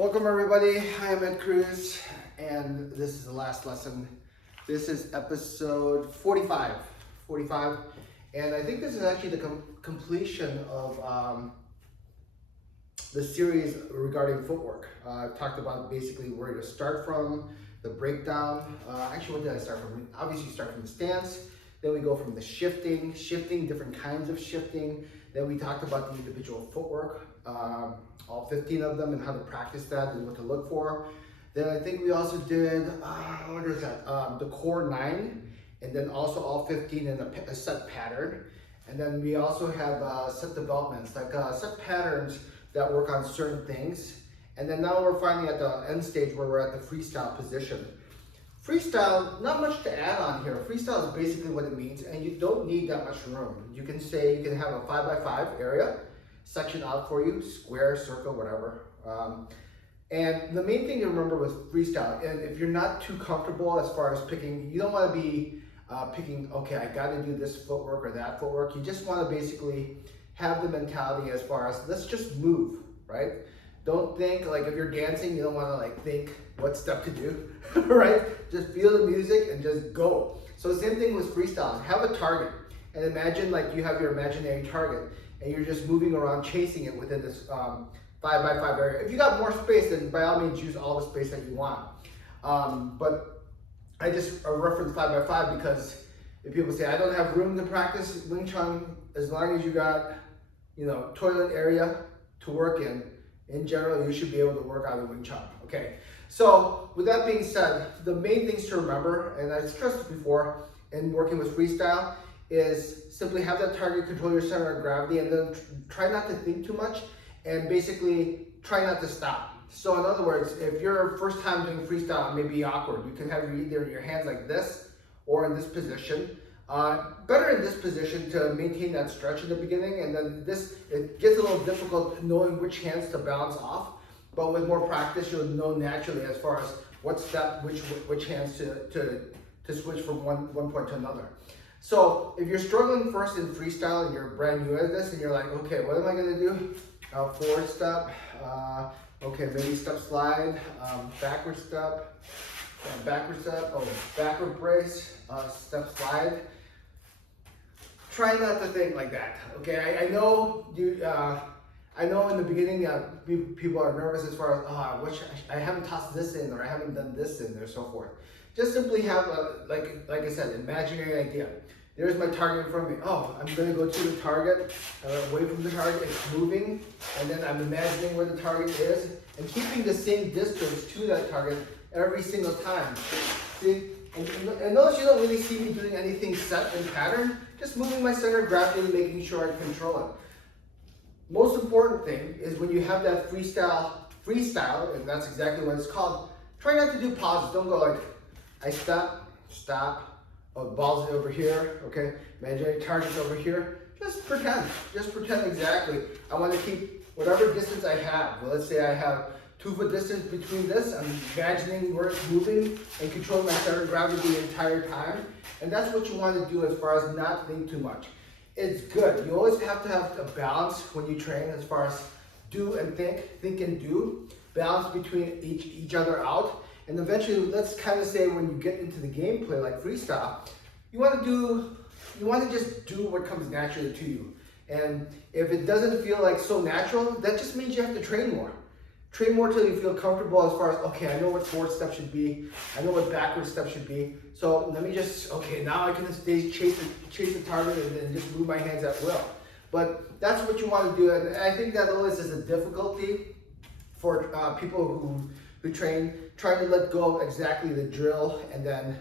Welcome everybody, I am Ed Cruz, and this is the last lesson. This is episode 45, and I think this is actually the completion of the series regarding footwork. I've talked about basically where to start from, the breakdown. Actually, what did I start from? Obviously, you start from the stance, then we go from the shifting, different kinds of shifting. Then we talked about the individual footwork, all 15 of them, and how to practice that and what to look for. Then I think we also did, what is that? The core 9, and then also all 15 in a set pattern. And then we also have set developments, like set patterns that work on certain things. And then now we're finally at the end stage where we're at the freestyle position. Freestyle, not much to add on here. Freestyle is basically what it means, and you don't need that much room. You can say you can have a 5x5 area section out for you, square, circle, whatever. And the main thing to remember with freestyle, and if you're not too comfortable as far as picking, you don't want to be picking, okay, I got to do this footwork or that footwork. You just want to basically have the mentality as far as let's just move, right? Don't think, like if you're dancing, you don't want to like think what step to do, right? Just feel the music and just go. So same thing with freestyle. Have a target and imagine like you have your imaginary target and you're just moving around chasing it within this 5x5 area. If you got more space, then by all means use all the space that you want. But I just reference 5x5 because if people say I don't have room to practice Wing Chun, as long as you got, you know, toilet area to work in general, you should be able to work out of Wing Chun, okay? So with that being said, the main things to remember, and I stressed this before in working with freestyle, is simply have that target, control your center of gravity, and then try not to think too much, and basically try not to stop. So in other words, if you're first time doing freestyle, it may be awkward. You can have either your hands like this or in this position. Better in this position to maintain that stretch in the beginning, and then it gets a little difficult knowing which hands to balance off, but with more practice you'll know naturally as far as what step, which hands to switch from one point to another. So if you're struggling first in freestyle and you're brand new at this and you're like, okay, what am I going to do? Forward step, okay, maybe step slide, backward step, oh, backward brace, step slide. Try not to think like that, okay? I know I know in the beginning people are nervous as far as, I haven't tossed this in, or I haven't done this in, or so forth. Just simply have like I said, imaginary idea. There's my target in front of me. Oh, I'm gonna go to the target, away from the target, it's moving, and then I'm imagining where the target is, and keeping the same distance to that target every single time. See? And notice you don't really see me doing anything set in pattern, just moving my center of gravity and making sure I control it. Most important thing is when you have that freestyle, and that's exactly what it's called, try not to do pauses. Don't go like, I stop, oh, the ball's over here, okay? Imaginary target's over here. Just pretend exactly. I want to keep whatever distance I have. Well, let's say I have 2 foot distance between this. I'm imagining where it's moving and controlling my center of gravity the entire time. And that's what you want to do as far as not think too much. It's good. You always have to have a balance when you train as far as do and think and do. Balance between each other out. And eventually, let's kind of say when you get into the gameplay like freestyle, you want to just do what comes naturally to you. And if it doesn't feel like so natural, that just means you have to train more. Train more till you feel comfortable as far as, okay, I know what forward step should be. I know what backward step should be. So let me just, okay, now I can chase the target and then just move my hands at will. But that's what you want to do. And I think that always is a difficulty for people who train, trying to let go of exactly the drill. And then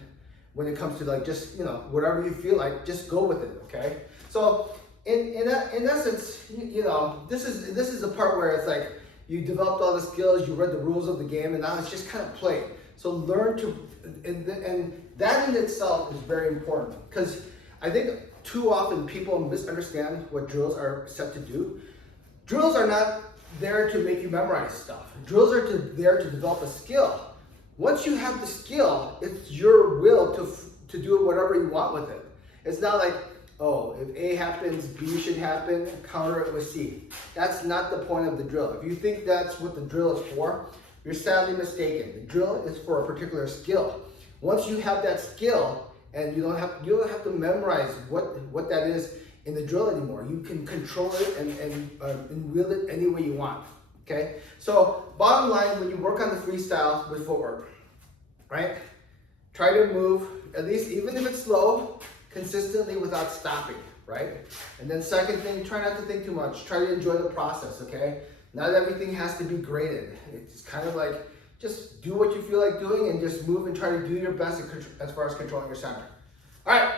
when it comes to like, just, you know, whatever you feel like, just go with it, okay? So in essence, you know, this is the part where it's like, you developed all the skills, you read the rules of the game, and now it's just kind of play. So learn to, and that in itself is very important, because I think too often people misunderstand what drills are set to do. Drills are not there to make you memorize stuff. Drills are there to develop a skill. Once you have the skill, it's your will to do whatever you want with it. It's not like, oh, if A happens, B should happen, counter it with C. That's not the point of the drill. If you think that's what the drill is for, you're sadly mistaken. The drill is for a particular skill. Once you have that skill, and you don't have to memorize what that is in the drill anymore. You can control it and wield it any way you want. Okay. So bottom line, when you work on the freestyle with footwork, right? Try to move at least, even if it's slow, consistently without stopping, right? And then second thing, try not to think too much. Try to enjoy the process. Okay. Not everything has to be graded. It's kind of like, just do what you feel like doing and just move and try to do your best as far as controlling your center. All right,